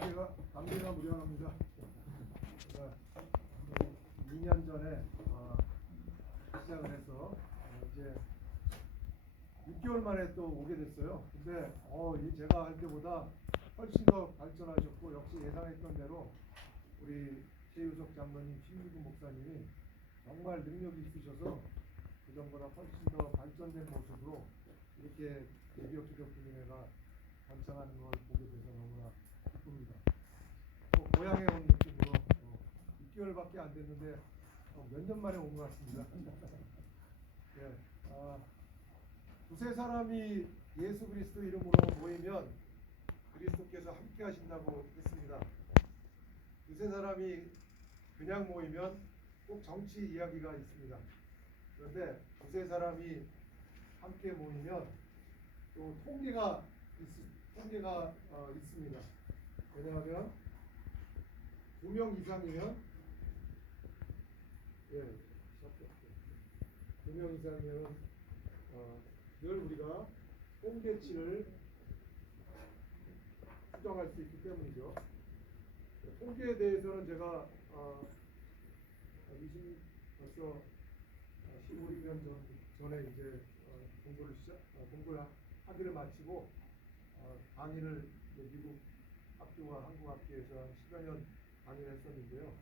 감개가 무량합니다. 제가 2년 전에 시작을 해서 이제 6개월 만에 또 오게 됐어요. 근데 제가 할 때보다 훨씬 더 발전하셨고, 역시 예상했던 대로 우리 최유석 장로님, 신미구 목사님이 정말 능력이 있으셔서 그전보다 훨씬 더 발전된 모습으로 이렇게 예비역 기독교인회가 번창하는 걸 보게 돼서 너무나 기쁩니다. 또 고향에 온 느낌으로 6개월밖에 안 됐는데 몇 년 만에 온 것 같습니다. 네, 두세 사람이 예수 그리스도 이름으로 모이면 그리스도께서 함께 하신다고 했습니다. 두세 사람이 그냥 모이면 꼭 정치 이야기가 있습니다. 그런데 두세 사람이 함께 모이면 또 통계가 있습니다. 왜냐하면 2명 이상이면 2명 이상이면 늘 우리가 통계치를 수정할 수 있기 때문이죠. 통계에 대해서는 제가 벌써 15년 전에 이제 공부를 학위를 마치고 강의를 미국 학교와 한국 학교에서 한 10여 년 강의를 했었는데요.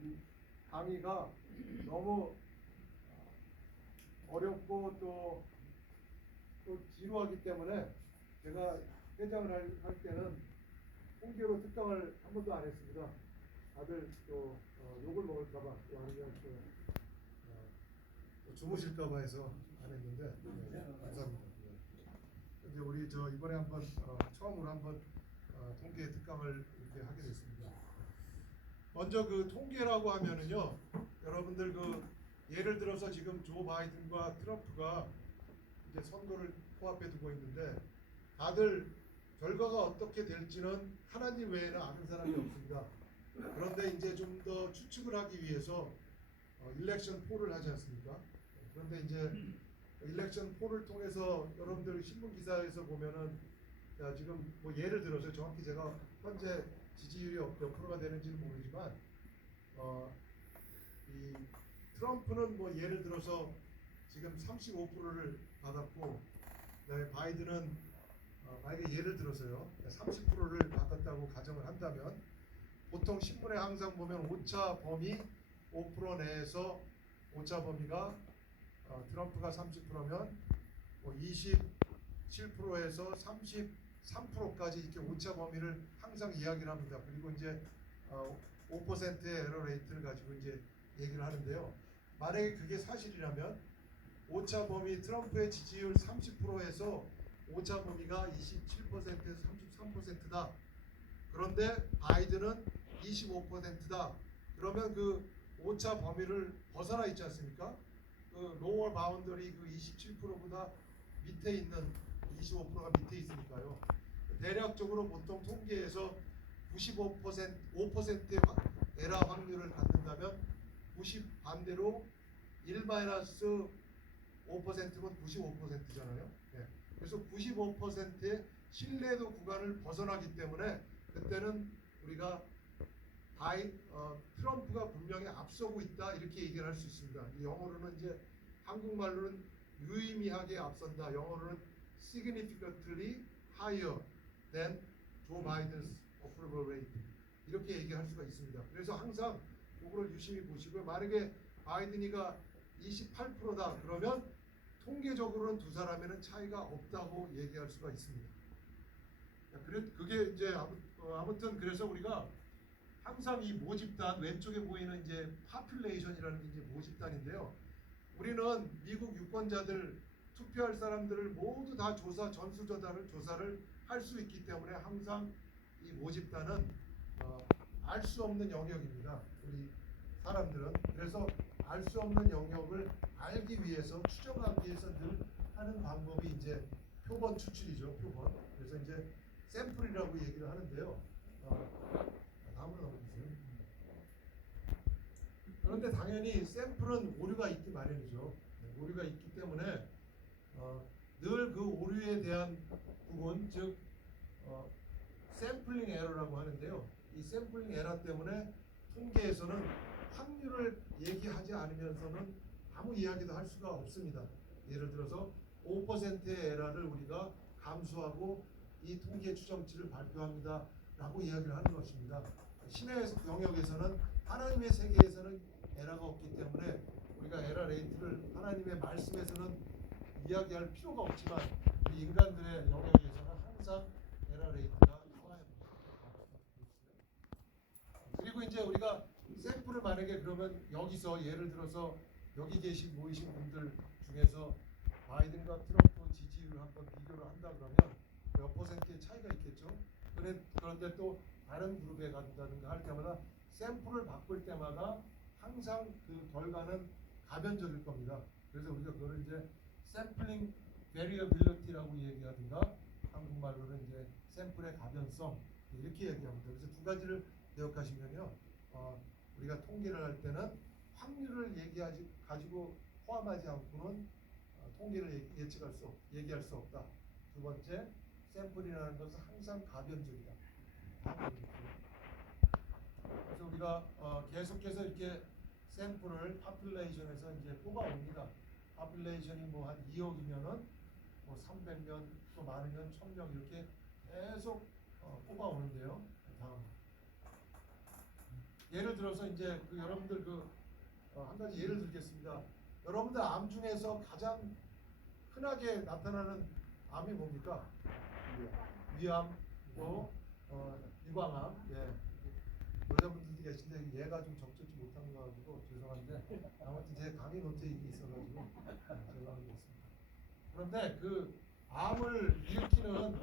이 강의가 너무 어렵고 또 지루하기 때문에 제가 회장을 할 때는 통계로 특강을 한 번도 안 했습니다. 다들 또 욕을 먹을까봐 또 아니면 또 주무실까봐 해서 안 했는데 감사합니다. 이제 우리 이번에 한번 처음으로 한번 통계 특강을 이렇게 하게 됐습니다. 먼저 그 통계라고 하면은요, 여러분들 예를 들어서 지금 조 바이든과 트럼프가 이제 선거를 코앞에 두고 있는데 다들 결과가 어떻게 될지는 하나님 외에는 아는 사람이 없습니다. 그런데 이제 좀 더 추측을 하기 위해서 일렉션 폴을 하지 않습니까? 그런데 이제 일렉션 폴을 통해서 여러분들 신문 기사에서 보면은 지금 예를 들어서 정확히 제가 현재 지지율이 몇 프로가 되는지는 모르지만 이 트럼프는 예를 들어서 지금 35%를 받았고, 그다음에 바이든은 만약에 예를 들어서요 30%를 받았다고 가정을 한다면, 보통 신문에 항상 보면 오차 범위 5% 내에서 오차 범위가 트럼프가 30%면 27%에서 33%까지 이렇게 오차 범위를 항상 이야기를 합니다. 그리고 이제 5%의 에러 레이트를 가지고 이제 얘기를 하는데요. 만약에 그게 사실이라면 오차 범위 트럼프의 지지율 30%에서 오차 범위가 27%에서 33%다. 그런데 바이든은 25%다. 그러면 그 오차 범위를 벗어나 있지 않습니까? 그 로워 바운더리 27%보다 밑에 있는 25%가 밑에 있으니까요. 대략적으로 보통 통계에서 5%의 에러 확률을 갖는다면 90 반대로 1-5%면 95%잖아요. 네. 그래서 95%의 신뢰도 구간을 벗어나기 때문에 그때는 우리가 트럼프가 분명히 앞서고 있다 이렇게 얘기를 할 수 있습니다. 영어로는 이제 한국말로는 유의미하게 앞선다. 영어로는 significantly higher than Joe Biden's approval rate 이렇게 얘기할 수가 있습니다. 그래서 항상 그거를 유심히 보시고요. 만약에 바이든이가 28%다 그러면 통계적으로는 두 사람에는 차이가 없다고 얘기할 수가 있습니다. 그게 이제 아무튼 그래서 우리가 항상 이 모집단 왼쪽에 보이는 이제 파퓰레이션이라는 게 이제 모집단인데요. 우리는 미국 유권자들 투표할 사람들을 모두 다 조사를 할 수 있기 때문에 항상 이 모집단은 알 수 없는 영역입니다. 우리 사람들은 그래서 알 수 없는 영역을 알기 위해서 추정하기 위해서 늘 하는 방법이 이제 표본 추출이죠. 표본. 그래서 이제 샘플이라고 얘기를 하는데요. 다음으로 넘어주세요. 그런데 당연히 샘플은 오류가 있기 마련이죠. 오류가 있기 때문에 늘 그 오류에 대한 부분, 즉 샘플링 에러라고 하는데요. 이 샘플링 에러 때문에 통계에서는 확률을 얘기하지 않으면서는 아무 이야기도 할 수가 없습니다. 예를 들어서 5%의 에러를 우리가 감수하고 이 통계 추정치를 발표합니다 라고 이야기를 하는 것입니다. 신의 영역에서는 하나님의 세계에서는 에러가 없기 때문에 우리가 에러 레이트를 하나님의 말씀에서는 이야기할 필요가 없지만 우리 인간들의 영역에서는 항상 에러 레이트가 나와야 됩니다. 그리고 이제 우리가 샘플을 만약에 그러면 여기서 예를 들어서 여기 모이신 분들 중에서 바이든과 트럼프 지지율을 한번 비교를 한다 그러면 몇 퍼센트의 차이가 있겠죠. 그런데 또 다른 그룹에 간다든가 할 때마다 샘플을 바꿀 때마다 항상 그 결과는 가변적일 겁니다. 그래서 우리가 그걸 이제 샘플링 베리어빌리티라고 얘기하든가 한국말로는 이제 샘플의 가변성 이렇게 얘기합니다. 그래서 두 가지를 기억하시면요, 우리가 통계를 할 때는 확률을 가지고 포함하지 않고는 통계를 얘기할 수 없다. 두 번째, 샘플이라는 것은 항상 가변적이다. 그래서 우리가 계속해서 이렇게 샘플을 파퓰레이션에서 이제 뽑아옵니다. 파퓰레이션이 뭐 한 2억이면은 뭐 300명 또 많으면 1000명 이렇게 계속 뽑아오는데요. 다음. 예를 들어서 이제 여러분들 한 가지 예를 들겠습니다. 여러분들 암 중에서 가장 흔하게 나타나는 암이 뭡니까? 위암, 또 유방암. 예. 여자분들도 계신데 얘가 좀 적절치 못한 거 가지고 죄송한데 아무튼 제 강의 노트에 이게 있어가지고 죄송하겠습니다. 그런데 암을 일으키는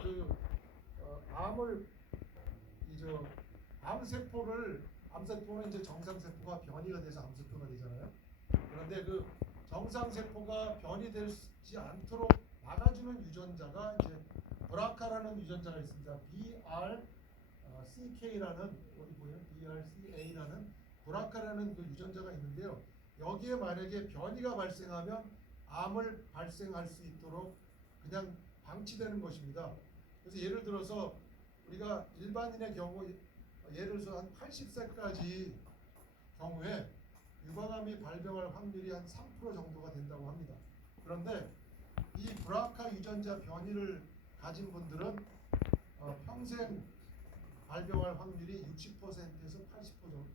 암세포는 이제 정상세포가 변이가 돼서 암세포가 되잖아요. 그런데 정상세포가 변이되지 않도록 막아주는 유전자가 이제 브라카라는 유전자가 있습니다. BRCK라는 어디 보여요? BRCA라는 브라카라는 유전자가 있는데요. 여기에 만약에 변이가 발생하면 암을 발생할 수 있도록 그냥 방치되는 것입니다. 그래서 예를 들어서 우리가 일반인의 경우 예를 들어서 한 80세까지 경우에 유방암이 발병할 확률이 한 3% 정도가 된다고 합니다. 그런데 이 브라카 유전자 변이를 가진 분들은 평생 발병할 확률이 60%에서 80%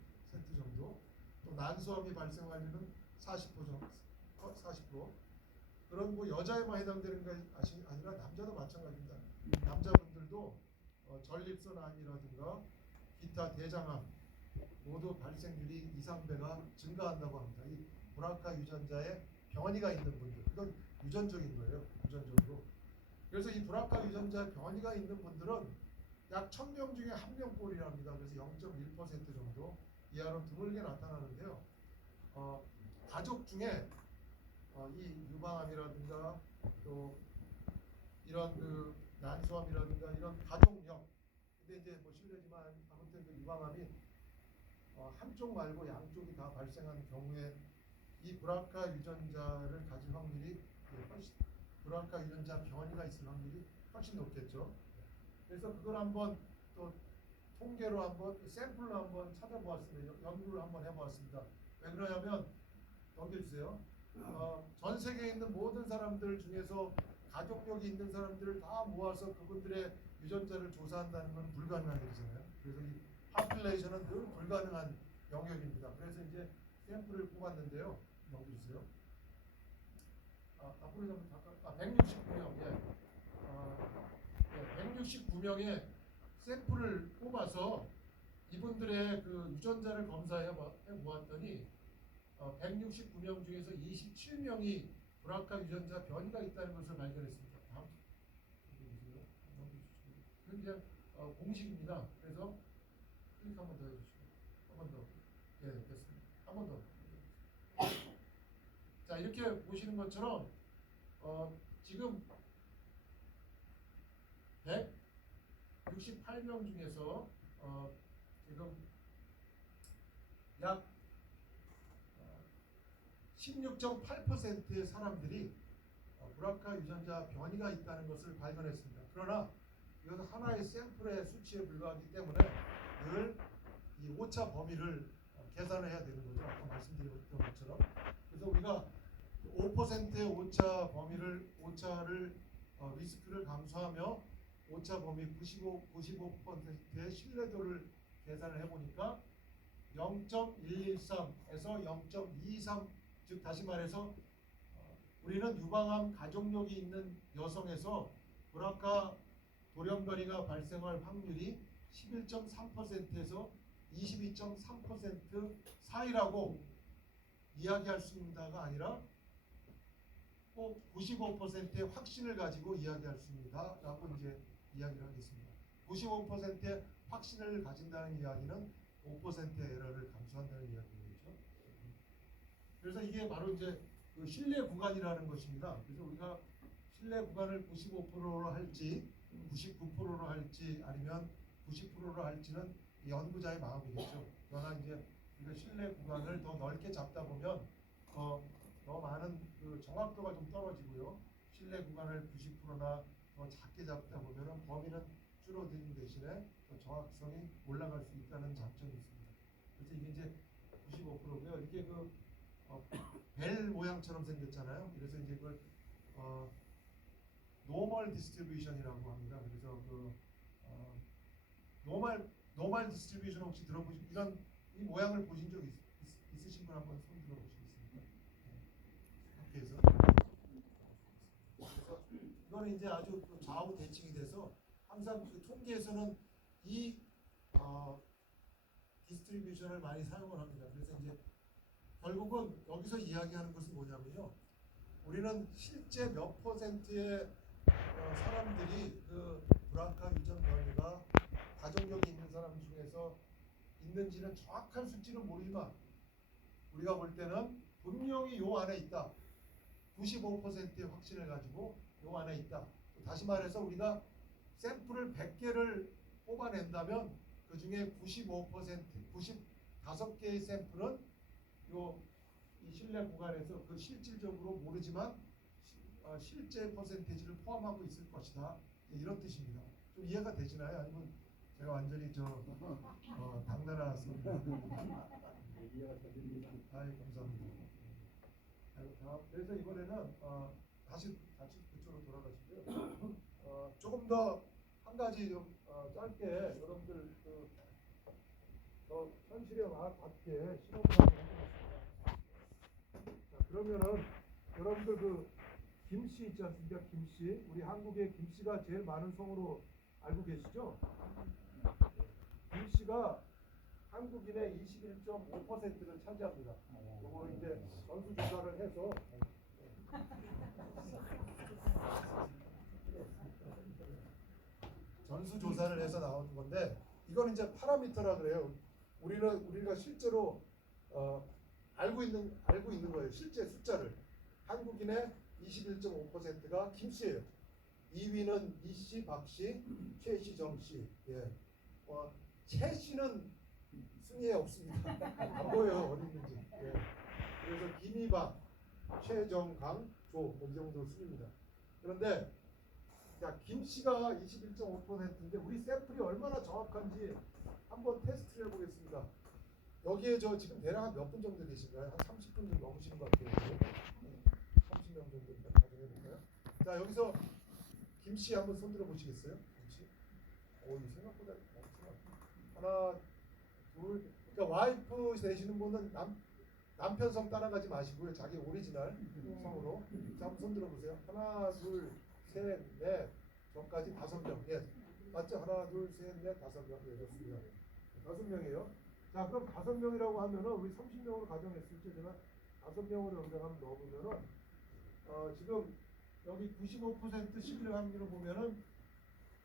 정도, 또 난소암이 발생하려면 40%. 그런 여자에만 해당되는 게 아니라 남자도 마찬가지입니다. 남자분들도 전립선암이라든가 기타 대장암 모두 발생률이 2~3배가 증가한다고 합니다. 이 브라카 유전자에 변이가 있는 분들, 이건 유전적인 거예요. 유전적으로. 그래서 이 브라카 유전자 변이가 있는 분들은 약 1000명 중에 1명꼴이랍니다. 그래서 0.1% 정도 이하로 드물게 나타나는데요. 가족 중에 이 유방암이라든가 또 이런 난소암이라든가 이런 가족력, 근데 이제 뭐 실례지만 아무튼 유방암이 한쪽 말고 양쪽이 다 발생하는 경우에 이 브라카 유전자를 가질 확률이 브라카 유전자 변이가 있을 확률이 훨씬 높겠죠. 그래서 그걸 한번 또 통계로 한번 샘플로 한번 찾아보았습니다. 연구를 한번 해보았습니다. 왜 그러냐면 넘겨주세요. 전 세계에 있는 모든 사람들 중에서 가족력이 있는 사람들을 다 모아서 그분들의 유전자를 조사한다는 건 불가능한 일이잖아요. 그래서 이 파퓰레이션은 늘 불가능한 영역입니다. 그래서 이제 샘플을 뽑았는데요. 넘겨주세요. 앞으로 좀 169명. 예. 169명의 샘플을 뽑아서 이분들의 유전자를 검사해 보았더니 169명 중에서 27명이 브라카 유전자 변이가 있다는 것을 발견했습니다. 다음 보세요. 이건 그냥 공식입니다. 그래서 클릭 한 번 더 해주시고 한 번 더. 예, 됐습니다. 한 번 더. 자, 이렇게 보시는 것처럼 지금 168명 중에서 지금 약 16.8%의 사람들이 브라카 유전자 변이가 있다는 것을 발견했습니다. 그러나 이것은 하나의 샘플의 수치에 불과하기 때문에 늘 이 오차 범위를 계산해야 되는 거죠. 아까 말씀드렸던 것처럼. 그래서 우리가 5%의 오차를 리스크를 감수하며 오차 범위 95%의 신뢰도를 계산을 해보니까 0.113에서 0.23, 즉 다시 말해서 우리는 유방암 가족력이 있는 여성에서 브라카 돌연변이가 발생할 확률이 11.3%에서 22.3% 사이라고 이야기할 수 있다가 아니라 꼭 95%의 확신을 가지고 이야기할 수 있다 라고 이제 이야기를 하겠습니다. 95%의 확신을 가진다는 이야기는 5%의 에러를 감수한다는 이야기겠죠. 그래서 이게 바로 이제 그 신뢰 구간이라는 것입니다. 그래서 우리가 신뢰 구간을 95%로 할지 99%로 할지 아니면 90%로 할지는 연구자의 마음이겠죠. 그러나 이제 우리가 신뢰 구간을 더 넓게 잡다 보면 더 많은 그 정확도가 좀 떨어지고요. 신뢰 구간을 90%나 더 작게 잡다 보면 범위는 줄어드는 대신에 더 정확성이 올라갈 수 있다는 장점이 있습니다. 그래서 이게 이제 95%고요. 이게 벨 모양처럼 생겼잖아요. 그래서 이제 그걸 노멀 디스트리뷰션이라고 합니다. 그래서 노멀 디스트리뷰션 혹시 들어보신 이 모양을 보신 적 있으신 분 한번 손 들어보시겠습니까? 학교에서. 그래서 이거는 이제 아주 좌우 대칭이 돼서 항상 그 통계에서는 이 디스트리뷰션을 많이 사용을 합니다. 그래서 이제 결국은 여기서 이야기하는 것은 뭐냐면요. 우리는 실제 몇 %의 사람들이 그 브라카 유전 변이가 가족력이 있는 사람 중에서 있는지는 정확한 수치는 모르지만 우리가 볼 때는 분명히 요 안에 있다. 95%의 확신을 가지고 요 안에 있다. 다시 말해서 우리가 샘플을 100개를 뽑아낸다면 그 중에 95개의 샘플은 이 신뢰 구간에서 그 실질적으로 모르지만 실제 퍼센테이지를 포함하고 있을 것이다. 이런 뜻입니다. 좀 이해가 되시나요? 아니면 제가 완전히 당나라습니다. 이해가 됩니다. 감사합니다. 그래서 이번에는 다시 그쪽으로 돌아가시고요. 조금 더 한 가지 좀 짧게 여러분들 더 현실에 맞게 실험을 한번 해보겠습니다. 자, 그러면은 여러분들 김씨 있지 않습니까? 김씨. 우리 한국의 김씨가 제일 많은 성으로 알고 계시죠? 김씨가 한국인의 21.5%를 차지합니다. 이거 이제 전수조사를 해서 나오는 건데 이거는 이제 파라미터라 그래요. 우리가 실제로 알고 있는 거예요. 실제 숫자를. 한국인의 21.5%가 김씨예요. 2위는 이씨, 박씨, 최씨, 정씨. 예. 최씨는 순위에 없습니다. 안 보여요. 어디 있는지. 예. 그래서 김이박, 최정강, 조 이 정도 순위입니다. 그런데 자, 김씨가 21.5%인데 우리 샘플이 얼마나 정확한지 한번 테스트를 해보겠습니다. 여기에 지금 대략 몇 분 정도 계신가요? 한 30분 좀 넘으시는 것 같아요. 30명 정도 가정해볼까요? 자, 여기서 김씨 한번 손 들어보시겠어요? 김씨? 생각보다 많구나. 하나, 둘. 그러니까 와이프 되시는 분은 남편 성 따라가지 마시고요. 자기 오리지널 성으로. 자, 한번 손 들어보세요. 하나, 둘, 셋, 넷. 저까지 5명. 예. 맞죠? 하나, 둘, 셋, 넷, 5명. 예, 좋습니다. 5명이에요. 자, 그럼 5명이라고 하면은 우리 30명으로 가정했을 때 제가 5명으로 연장하면 넣어보면은 지금 여기 95% 신뢰 확률을 보면은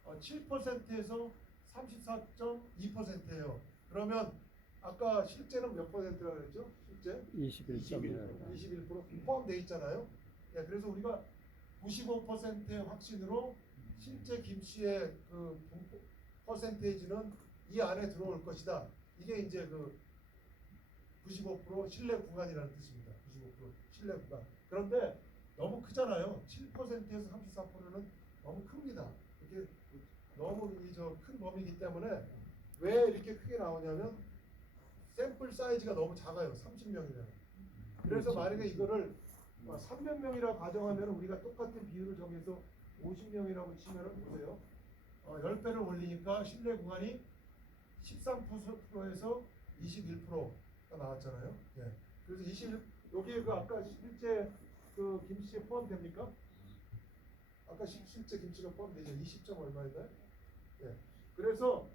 7%에서 34.2%예요. 그러면 아까 실제는 몇 %라 그랬죠? 실제 21% 포함되어 있잖아요. 네, 그래서 우리가 95%의 확신으로 실제 김씨의 그 퍼센테이지는 이 안에 들어올 것이다. 이게 이제 95% 신뢰 구간이라는 뜻입니다. 95% 신뢰 구간. 그런데 너무 크잖아요. 7%에서 34%는 너무 큽니다. 이렇게 너무 큰 범위이기 때문에 왜 이렇게 크게 나오냐면 샘플 사이즈가 너무 작아요. 30명이면. 그래서 만약에 이거를 300명이라고 가정하면 우리가 똑같은 비율을 정해서 50명이라고 치면은 보세요. 10배를 올리니까 실내 구간이 13%에서 21%가 나왔잖아요. 예. 그래서 21 여기에 그 아까 실제 그 김치에 포함됩니까? 아까 실제 김치가 포함되죠. 20점 얼마인가요? 예. 그래서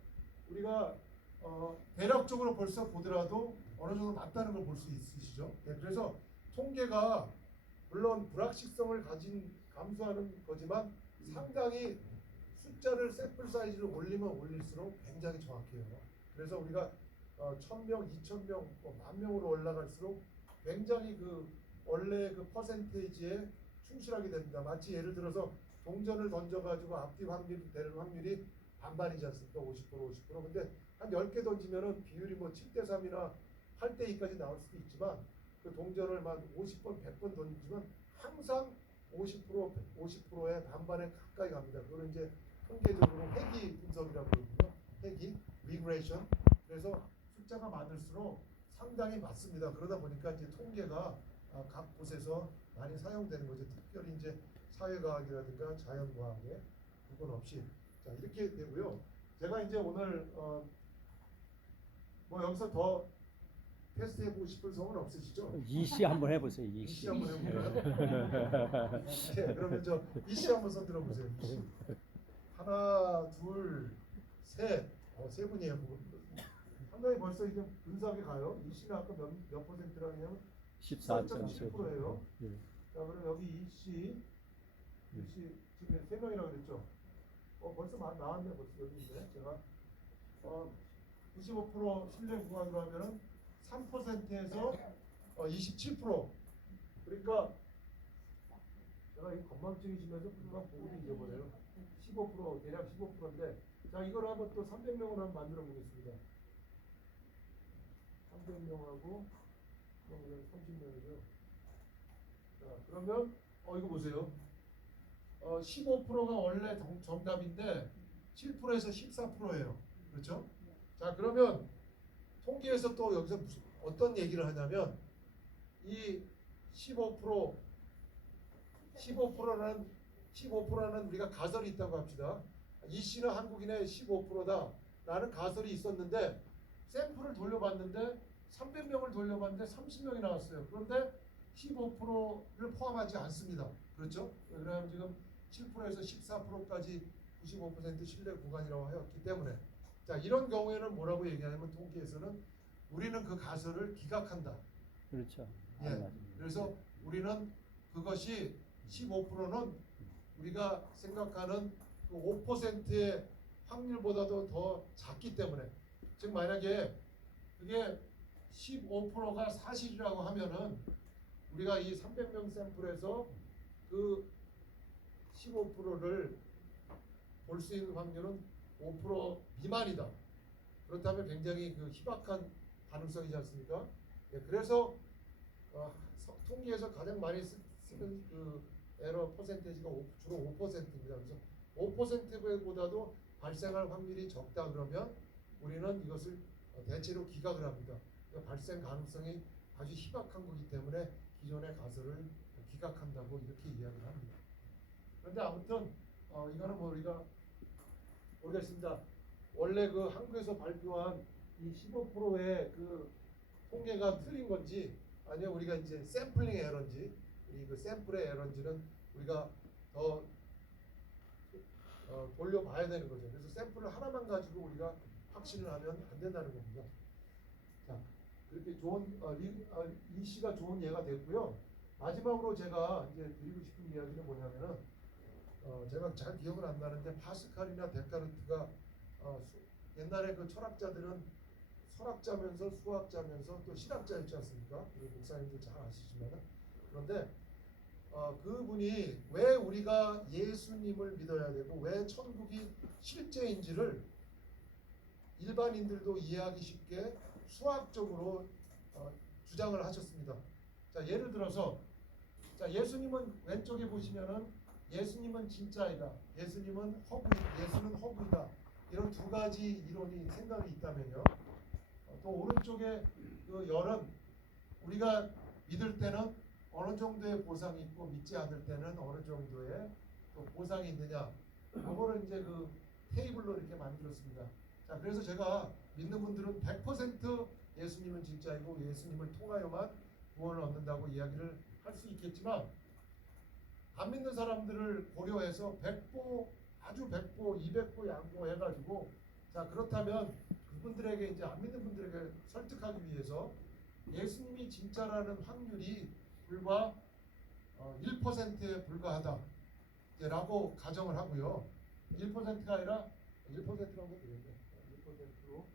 우리가 대략적으로 벌써 보더라도 어느 정도 맞다는 걸 볼 수 있으시죠. 예. 그래서 통계가 물론 불확실성을 감수하는 거지만 상당히 숫자를 샘플 사이즈를 올리면 올릴수록 굉장히 정확해요. 그래서 우리가 1000명, 2000명, 10,000명으로 올라갈수록 굉장히 그 원래 그 퍼센테이지에 충실하게 됩니다. 마치 예를 들어서 동전을 던져가지고 앞뒤 확률이 되는 확률이 반반이지 않습니까? 50%, 50%. 근데 한 10개 던지면은 비율이 뭐 7대3이나 8대2까지 나올 수도 있지만 그 동전을 막 50번, 100번 던지면 항상 50%, 50%의 반반에 가까이 갑니다. 그걸 이제 통계적으로 회귀 분석이라고 그러거든요. 회귀, 리그레이션. 그래서 숫자가 많을수록 상당히 맞습니다. 그러다 보니까 이제 통계가 각 곳에서 많이 사용되는 거죠. 특별히 이제 사회과학이라든가 자연과학에 구분 없이 자 이렇게 되고요. 제가 이제 오늘 뭐 여기서 더 테스트해보고 싶은 성은 없으시죠? 이씨 한번 해보세요. 이씨 한번 해볼까요? 네, 그러면 저 이씨 한번 손 들어보세요. 이씨. 하나, 둘, 셋. 세 분이에요. 상당히 벌써 이제 분석이 가요. 이씨는 아까 몇 퍼센트라냐면 14.7%예요. 예. 자, 그럼 여기 이씨 지금 세 명이라고 그랬죠? 벌써 나왔네. 벌써 여기 있네. 제가 95% 신뢰 구간으로 하면은 3%에서 27%. 그러니까 제가 이 건망증이시면서 금방 보고도 잊어버려요. 15% 대략 15%인데 자 이걸 한번 또 300명으로 한번 만들어 보겠습니다. 300명하고 30명이죠. 자 그러면 이거 보세요. 15%가 원래 정답인데 7%에서 14%예요. 그렇죠? 자 그러면 통계에서 또 여기서 어떤 얘기를 하냐면 이 15%라는 우리가 가설이 있다고 합시다. 이 씨는 한국인의 15%다라는 가설이 있었는데 샘플을 돌려봤는데 300명을 돌려봤는데 30명이 나왔어요. 그런데 15%를 포함하지 않습니다. 그렇죠? 왜냐하면 지금 7%에서 14%까지 95% 신뢰 구간이라고 하였기 때문에 자 이런 경우에는 뭐라고 얘기하냐면 통계에서는 우리는 그 가설을 기각한다. 그렇죠. 예. 그래서 우리는 그것이 15%는 우리가 생각하는 그 5%의 확률보다도 더 작기 때문에 즉 만약에 그게 15%가 사실이라고 하면은 우리가 이 300명 샘플에서 그 15%를 볼 수 있는 확률은 5% 미만이다. 그렇다면 굉장히 그 희박한 가능성이지 않습니까? 예, 그래서 통계에서 가장 많이 쓰는 그 에러 퍼센테이지가 주로 5%입니다. 그래서 5%보다도 발생할 확률이 적다 그러면 우리는 이것을 대체로 기각을 합니다. 그러니까 발생 가능성이 아주 희박한 거기 때문에 기존의 가설을 기각한다고 이렇게 이야기를 합니다. 그런데 아무튼 이거는 뭐 우리가 모르겠습니다. 원래 그 한국에서 발표한 이 15%의 그 통계가 틀린 건지 아니면 우리가 이제 샘플링 에러인지 이 그 샘플의 에러인지는 우리가 더 돌려봐야 되는 거죠. 그래서 샘플을 하나만 가지고 우리가 확신을 하면 안 된다는 겁니다. 자, 그렇게 좋은 이 씨가 좋은 예가 됐고요. 마지막으로 제가 이제 드리고 싶은 이야기는 뭐냐면은 제가 잘 기억은 안 나는데 파스칼이나 데카르트가 옛날에 그 철학자들은 철학자면서 수학자면서 또 신학자였지 않습니까? 우리 목사님들 잘 아시지만 그런데 그분이 왜 우리가 예수님을 믿어야 되고 왜 천국이 실제인지를 일반인들도 이해하기 쉽게 수학적으로 주장을 하셨습니다. 자 예를 들어서 자 예수님은 왼쪽에 보시면은 예수님은 진짜이다, 예수님은 예수는 허구이다, 이런 두 가지 이론이 생각이 있다면요. 또 오른쪽에 그 열은 우리가 믿을 때는 어느 정도의 보상이 있고 믿지 않을 때는 어느 정도의 또 보상이 있느냐, 그거를 이제 그 테이블로 이렇게 만들었습니다. 자, 그래서 제가 믿는 분들은 100% 예수님은 진짜이고 예수님을 통하여만 구원을 얻는다고 이야기를 할 수 있겠지만, 안 믿는 사람들을 고려해서 100보, 아주 100보, 200보 양보해가지고, 자, 그렇다면 그분들에게, 이제 안 믿는 분들에게 설득하기 위해서 예수님이 진짜라는 확률이 불과 1%에 불과하다 라고 가정을 하고요. 1%가 아니라 1%라고 하면 되겠네. 1%로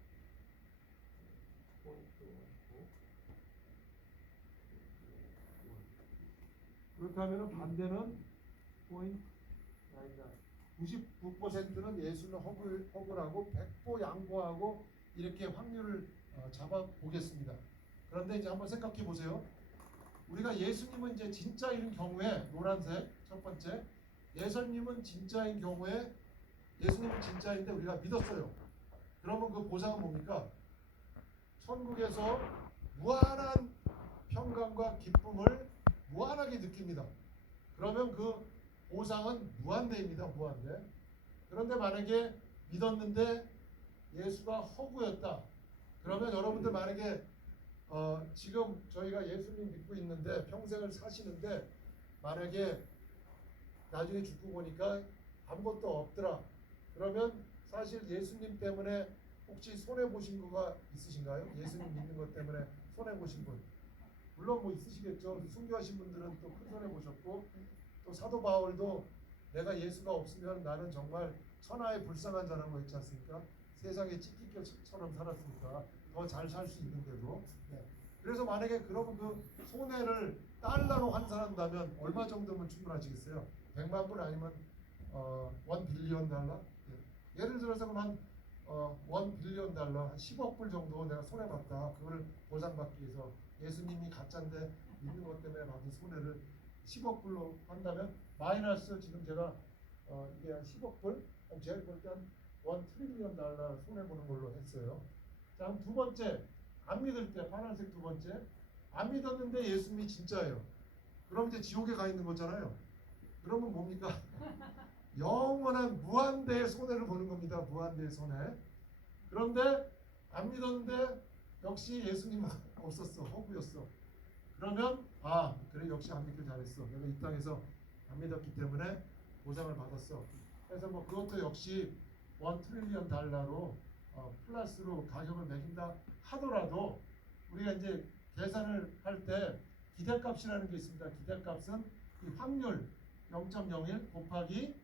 그렇게 하면 반대는 99%는 예수는 허구라고 100보 양보하고 이렇게 확률을 잡아 보겠습니다. 그런데 이제 한번 생각해 보세요. 우리가 예수님은 이제 진짜인 경우에, 노란색 첫 번째, 예수님은 진짜인 경우에, 예수님은 진짜인데 우리가 믿었어요. 그러면 그 보상은 뭡니까? 천국에서 무한한 평강과 기쁨을 무한하게 느낍니다. 그러면 그 보상은 무한대입니다. 무한대. 그런데 만약에 믿었는데 예수가 허구였다. 그러면 여러분들 만약에 지금 저희가 예수님 믿고 있는데 평생을 사시는데 만약에 나중에 죽고 보니까 아무것도 없더라. 그러면 사실 예수님 때문에 혹시 손해보신 거가 있으신가요? 예수님 믿는 것 때문에 손해보신 분. 물론 뭐 있으시겠죠. 순교하신 분들은 또 큰 손해보셨고, 또 사도 바울도 내가 예수가 없으면 나는 정말 천하의 불쌍한 자라고 했지 않습니까? 세상에 찢기처럼 살았으니까 더 잘 살 수 있는데도. 네. 그래서 만약에 그러면 그 손해를 달러로 환산한다면 얼마 정도면 충분하시겠어요? 100만 불 아니면 1 빌리언 달러? 네. 예를 들어서 그럼 한 1 빌리언 달러, 한 10억 불 정도 내가 손해봤다. 그거를 보상받기 위해서 예수님이 가짜인데 믿는 것 때문에 받은 손해를 10억 불로 한다면 마이너스, 지금 제가 이게 한 10억 불? 제가 볼 때 한 1 트릴리언 달러 손해보는 걸로 했어요. 자, 두 번째, 안 믿을 때, 파란색 두 번째, 안 믿었는데 예수님이 진짜예요. 그럼 이제 지옥에 가 있는 거잖아요. 그러면 뭡니까? 영원한 무한대의 손해를 보는 겁니다. 무한대의 손해. 그런데 안 믿었는데 역시 예수님은 없었어. 허구였어. 그러면 그래, 역시 안 믿길 잘했어. 내가 이 땅에서 안 믿었기 때문에 보상을 받았어. 그래서 뭐 그것도 역시 1 트릴리언 달러로 플러스로 가격을 매긴다 하더라도, 우리가 이제 계산을 할 때 기대값이라는 게 있습니다. 기대값은 이 확률 0.01 곱하기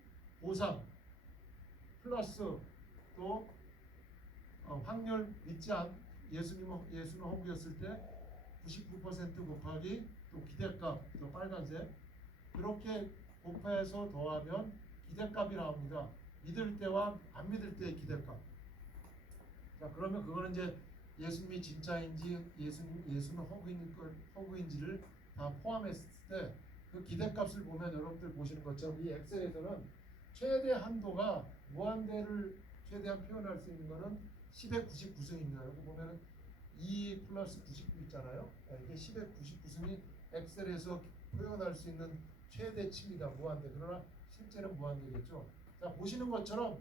보상 플러스 또 확률 예수는 허구였을 때 99% 곱하기 또 기대값, 또 빨간색, 그렇게 곱해서 더하면 기대값이 나옵니다. 믿을 때와 안 믿을 때의 기대값. 자, 그러면 그거는 이제 예수님이 진짜인지 예수는 허구인지를 다 포함했을 때 그 기대값을 보면 여러분들 보시는 것처럼 이 엑셀에서는 최대 한도가 무한대를 최대한 표현할 수 있는 거는 10의 99승입니다. 여기 보면은 2 플러스 99 있잖아요. 이게 10의 99승이 엑셀에서 표현할 수 있는 최대치입니다. 무한대. 그러나 실제는 무한대겠죠. 자, 보시는 것처럼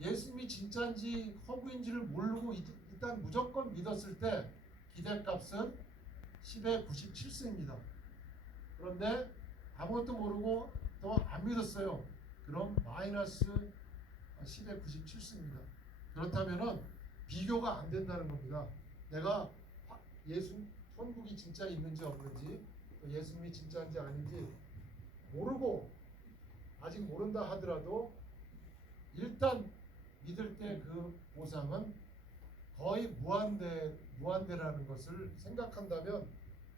예수님이 진짜인지 허구인지를 모르고 일단 무조건 믿었을 때 기대값은 10의 97승입니다. 그런데 아무것도 모르고 또 안 믿었어요. 그럼 마이너스 10의 97승입니다. 그렇다면은 비교가 안 된다는 겁니다. 내가 천국이 진짜 있는지 없는지, 또 예수님이 진짜인지 아닌지 모르고 아직 모른다 하더라도 일단 믿을 때 그 보상은 거의 무한대라는 것을 생각한다면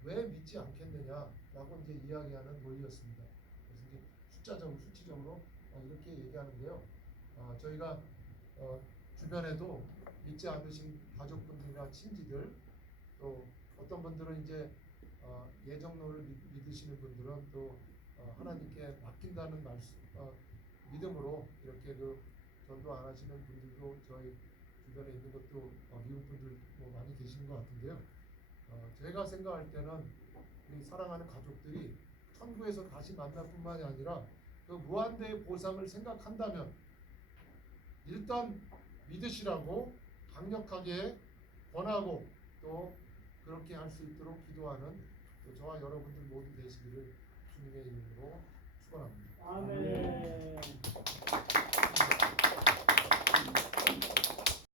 왜 믿지 않겠느냐라고 이제 이야기하는 논리였습니다. 그래서 이제 수치적으로 이렇게 얘기하는데요. 저희가 주변에도 믿지 않으신 가족분들이나 친지들, 또 어떤 분들은 이제 예정론을 믿으시는 분들은 또 하나님께 맡긴다는 믿음으로 이렇게 전도 안 하시는 분들도 저희 주변에 있는 것도 미국 분들 뭐 많이 계시는 것 같은데요. 제가 생각할 때는 우리 사랑하는 가족들이 천국에서 다시 만날 뿐만이 아니라 그 무한대의 보상을 생각한다면 일단 믿으시라고 강력하게 권하고 또 그렇게 할 수 있도록 기도하는 저와 여러분들 모두 되시기를 주님의 이름으로 축원합니다. 아멘.